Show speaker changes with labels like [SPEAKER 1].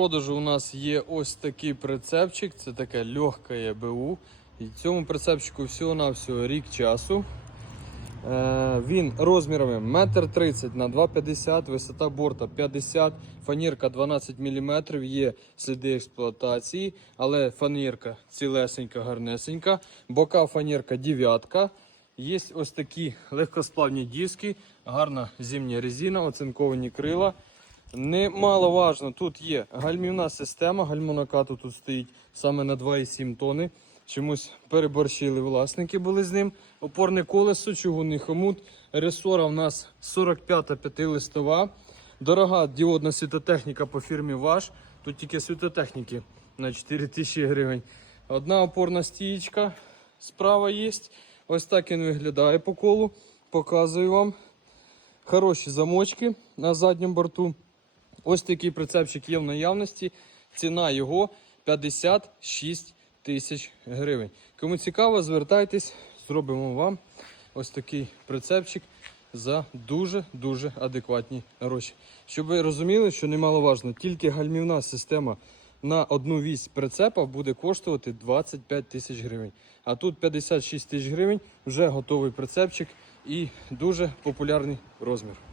[SPEAKER 1] продажу у нас є ось такий прицепчик, це таке легке БУ. І цьому прицепчику всього-навсього рік часу. Е, він розмірами 1,30 м на 2,50 висота борта 50, фанірка 12 мм, є сліди експлуатації, але фанірка цілесенька, гарнесенька, бока фанірка 9. Є ось такі легкосплавні диски, гарна зимня резина, оцинковані крила. Немаловажно, тут є гальмівна система, гальмонокату тут стоїть саме на 2,7 тони. Чомусь переборщили власники були з ним. Опорне колесо, чугунний хомут. Ресора в нас 45-та п'ятилистова. Дорога діодна світотехніка по фірмі Ваш. Тут тільки світотехніки на 4 тисячі гривень. Одна опорна стієчка справа є. Ось так він виглядає по колу. Показую вам. Хороші замочки на задньому борту. Ось такий прицепчик є в наявності. Ціна його 56 тисяч гривень. Кому цікаво, звертайтесь, зробимо вам ось такий прицепчик за дуже-дуже адекватні гроші. Щоб ви розуміли, що немаловажно, тільки гальмівна система на одну вісь прицепа буде коштувати 25 тисяч гривень. А тут 56 тисяч гривень вже готовий прицепчик і дуже популярний розмір.